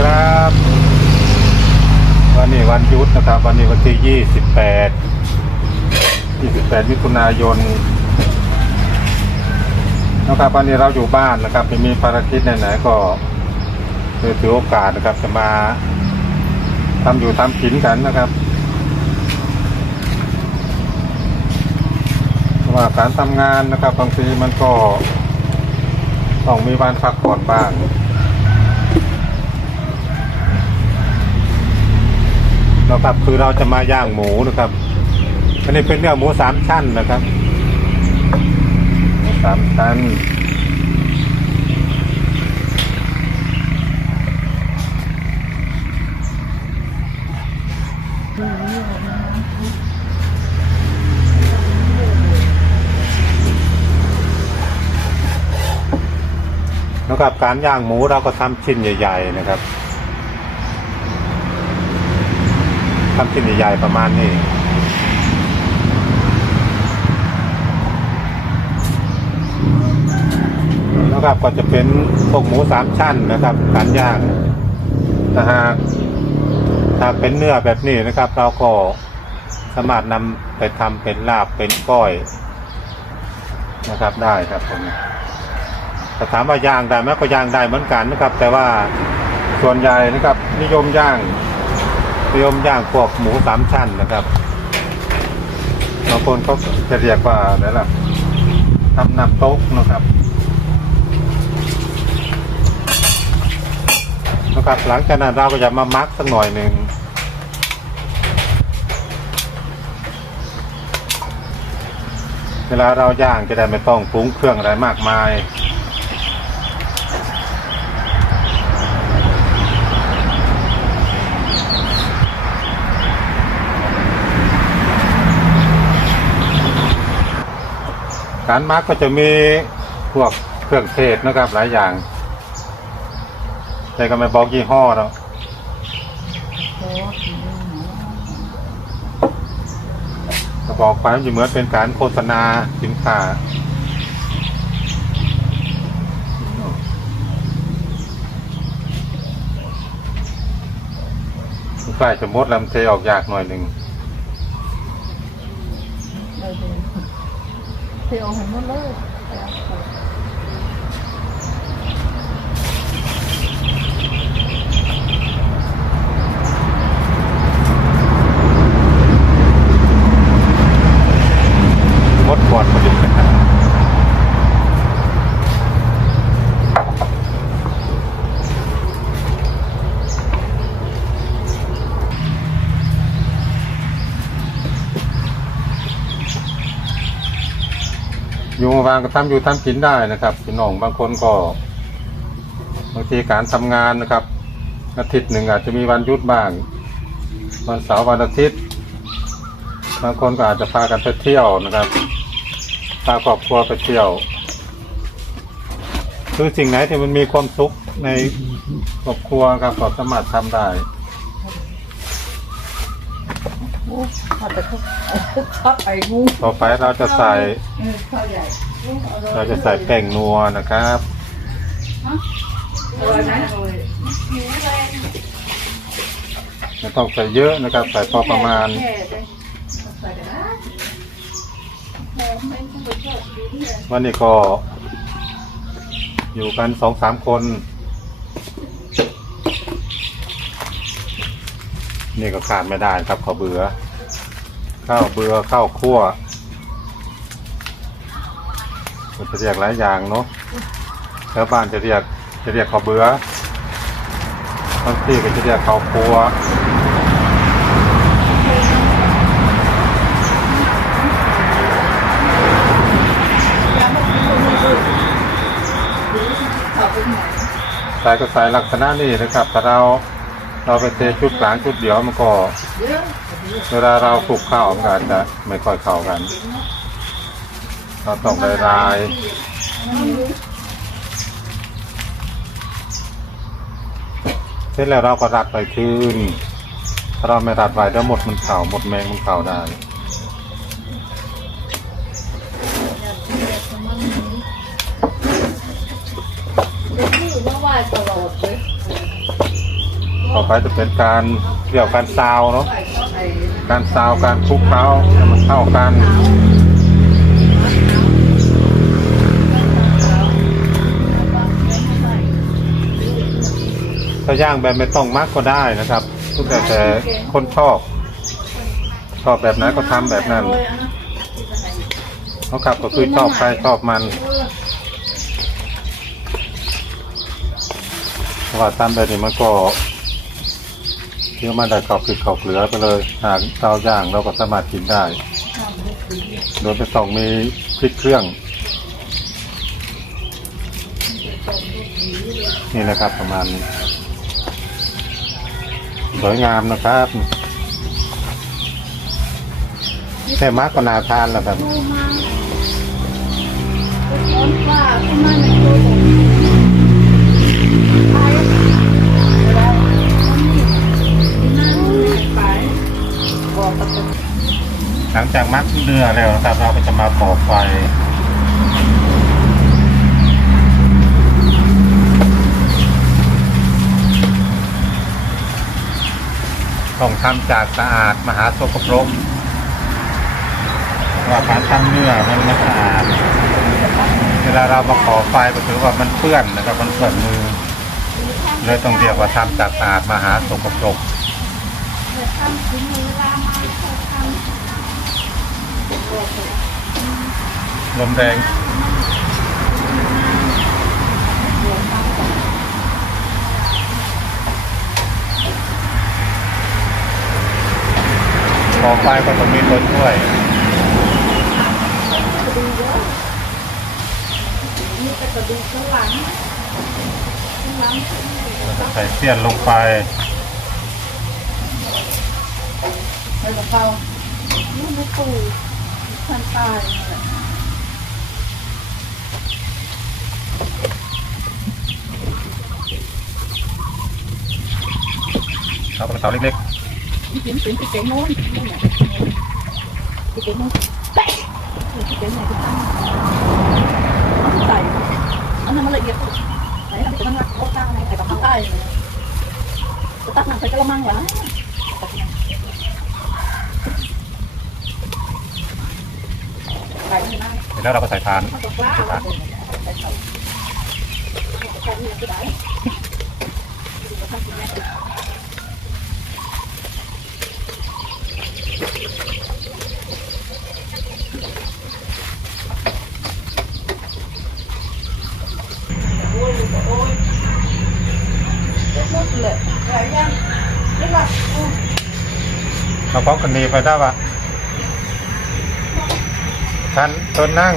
ครับ วันนี้วันยุทธนะครับ วันนี้วันที่ 28 28มิถุนายนนะครับวันนี้เราอยู่บ้านนะครับไม่มีภารกิจไหนๆก็คือถือโอกาสนะครับจะมาทำอยู่ทำกินกันนะครับว่าการทำงานนะครับบางทีมันก็ต้องมีวันพักผ่อนบ้าง นะครับ คือเราจะมาย่างหมูนะครับ อันนี้เป็นเนื้อหมูสามชั้นนะครับสามชั้นนะครับการย่างหมูเราก็ทำชิ้นใหญ่ ๆ นะครับ ทำชิ้นใหญ่ๆประมาณนี้นะครับก็จะเป็นพวกหมูสามชั้นนะครับการย่างถ้าหากถ้าเป็นเนื้อแบบนี้นะครับ เราก็สามารถนำไปทำเป็นลาบเป็นก้อยนะครับได้ครับผมแต่ถามว่าย่างได้ไหมก็ย่างได้เหมือนกันนะครับ แต่ว่าส่วนใหญ่นะครับนิยมย่าง นิยมย่างพวกหมูสามชั้นนะครับบางคนเขาจะเรียกว่าอะไรล่ะทำน้ำโต๊กนะครับนะครับ หลังจากนั้นเราก็จะมามักสักหน่อยหนึ่งเวลาเราย่างจะได้ไม่ต้องปรุงเครื่องอะไรมากมาย การมักก็จะมีพวกเครื่องเทศนะครับ หลายอย่าง แต่ก็ไม่บอกยี่ห้อเนาะก็บอกไปมันจะเหมือนเป็นการโฆษณาสินค้าใกล้จะมดลำเทออกยากหน่อยหนึ่ง เที่ยวเห็นหมดเลย หมดก่อนพอดีนะครับ อยู่วางก็ทำอยู่ทำกินได้นะครับพี่น้องบางคนก็บางทีการทำงานนะครับ อาทิตย์หนึ่งอาจจะมีวันหยุดบ้าง วันเสาร์วันอาทิตย์ บางคนก็อาจจะพากันไปเที่ยวนะครับพาครอบครัวไปเที่ยวคือสิ่งไหนที่มันมีความสุขในครอบครัวครับก็สามารถทำได้ โอ้ถ้าแต่เขาชอบไอ้งูต่อไปเราจะใส่ เออข้าวใหญ่เราจะใส่แป้งนัวนะครับอร่อยไหมไม่ต้องใส่เยอะนะครับ ใส่พอประมาณวันนี้ก็ อยู่กันสองสามคน นี่ก็ขาดไม่ได้ครับข้าวเบือ ข้าวเบือข้าวคั่วมันจะเรียกหลายอย่างเนาะแล้วบ้านจะเรียกจะเรียกข้าวเบือบางที่ก็จะเรียกข้าวคั่วใส่ก็ใส่ลักษณะนี้นะครับแต่เรา เราไปเทชุดกลางชุดเดียวมันก็ เวลาเราคลุกข้าวมันก็อาจจะไม่ค่อยเข้ากัน เราต้องลายลายเสร็จแล้วเราก็รัดไปคืนถ้าเราไม่รัดไว้เดี๋ยวหมดมันเข่าหมดแมงมันเข่าได้เด็กนี่มาไหว้ตลอดเลย ต่อไปจะเป็นการเกี่ยวกับการซาวเนาะการซาวการคลุกเคล้าให้มันเข้ากันถ้าย่างแบบไม่ต้องมักก็ได้นะครับทุกแต่แต่คนชอบ ชอบแบบไหนก็ทำแบบนั้นเขาขับก็คือชอบใครชอบมันเพราะว่าทำแบบนี้มันก็ เที่ยวมันได้ขอบคือขอบเหลือไปเลยหากเตาย่างเราก็สามารถกินได้ โดยไม่ต้องมีพริกเครื่อง นี่นะครับประมาณนี้สวยงามนะครับแค่มากก็นาทานแล้วครับ หลังจากมัดเนื้อแล้วนะครับเราก็จะมาก่อไฟต้องทำจากสะอาดมหาสกปรกว่าการทำเนื้อมันไม่สะอาดเวลาเรามาขอไฟก็ถือว่ามันเปื้อนนะครับมันเปื้อนมือเลยต้องเรียกว่าทำจากสะอาดมหาสกปรกทำถึงเว ลมแรงขอไฟก็ต้องมีคนช่วยใส่เสี้ยนลงไปไม่ต้องเข้าไม่ตู ท่านตายเอากระเป๋าเล็กนี่เป็นเป็นเก๋งโน้นเก๋งโน้นเก๋งโน้นใส่อันนั้นมันละเอียดไหนทำเป็นตั้งโอ้ตั้งไหนไอ้กับข้างใต้จะตักน้ำใส่กระมังวะใส่ไม่ได้ ๆ เสร็จแล้วเราก็ใส่ทานใส่ใส่ใส่ใส่ไม่ได้หมดเลยหลานเราก็กันนีไปได้ปะ ท่านต้นนั่ง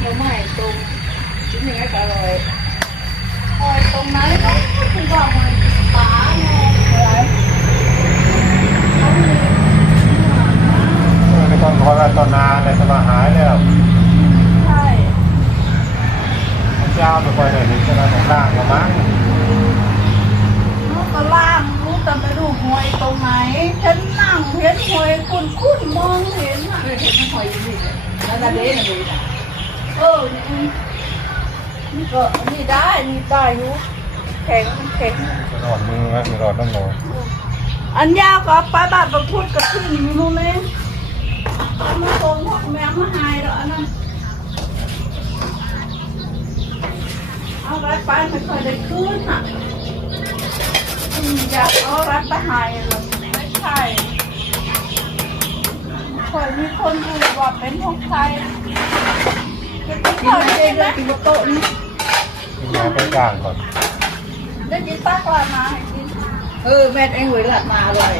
เราไม่ตรงชิ้นนี้ก็อร่อยอร่อยตรงไหนก็คุณบอกมันปลาไงอะไรไม่ต้องคอยว่าตอนนานเลยสมาหายแล้วใช่มันยาวไปกว่าไหนถึงจะได้ของล่างกับมั้งลูกก็ล่างรู้แต่ไม่รู้หวยตรงไหนเห็นนั่ง เห็นหวยคุณคุณมองเห็นอะเห็นหวยอยู่นี่แล้วจะเด้นะดูนะเออนี่นี่ก็นี่ได้นี่ได้อยู่แข็งแข็งรอดมือไหมรอดต้องโหนอันยาวก็ไปบ้านประพุทธกับขึ้นอยู่นู่นเลยมาตรงแม่มาหายแล้วอันนั้นเอารัดไปไม่ค่อยได้ขึ้นอะอืมอยากเอารัดไปหายแล้วไม่ใช่ คอยมีคนดูว่าเป็นของใครจะกินข้าวเองเลยกินบนโต๊ะนี่กินมาไปย่างก่อนได้กินตากลามาให้กินเออแม่เองหวยหลัดมาเลย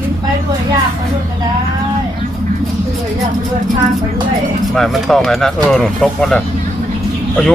กินไปด้วยยากไปด้วยก็ได้ด้วยยากไปด้วยข้างไปด้วยไม่มันต้องไงนะเออหนุนตกหมดเลยอายุ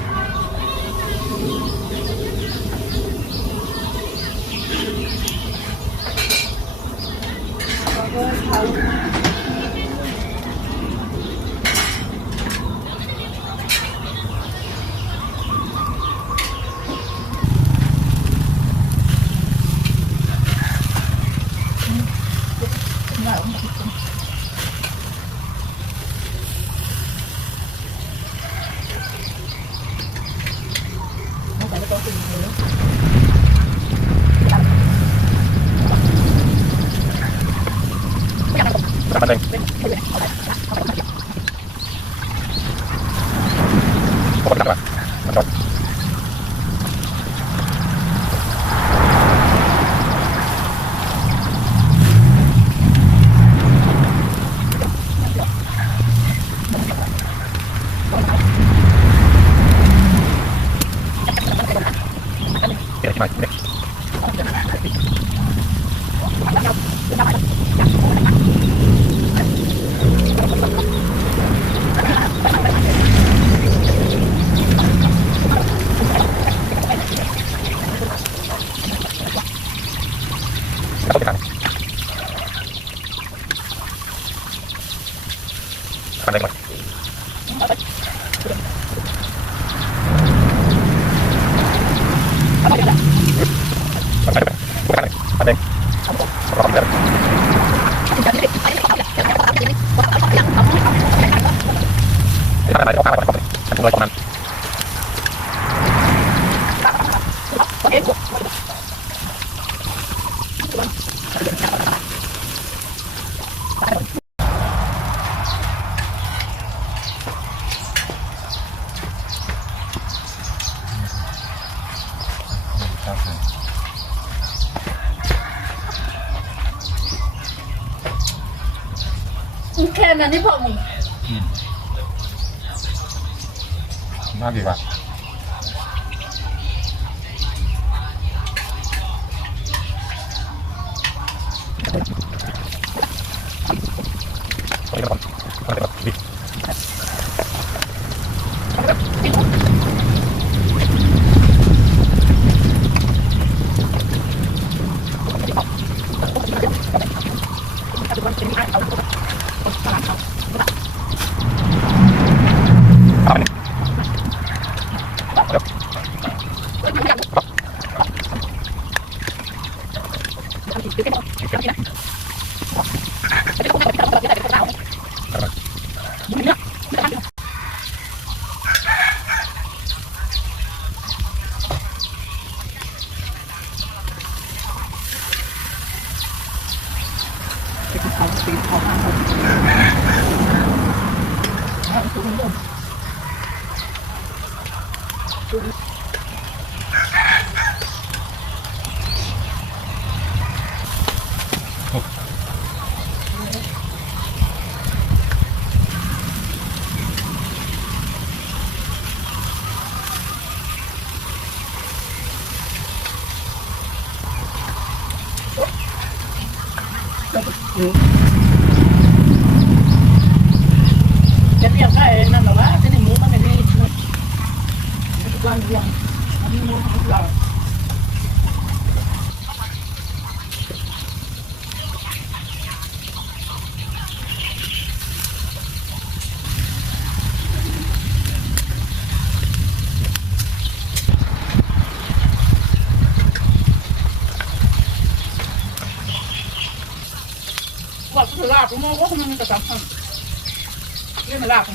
我好 Pating. Kok kenapa? Mencot. Kira-kira, kira-kira. นนี้พอมึงมากดีกว่าไปก่อน 产品有点多了 yang kami mau pulang. Wah, sudah lah, kamu kok kamu minta tampang? Ini malah aku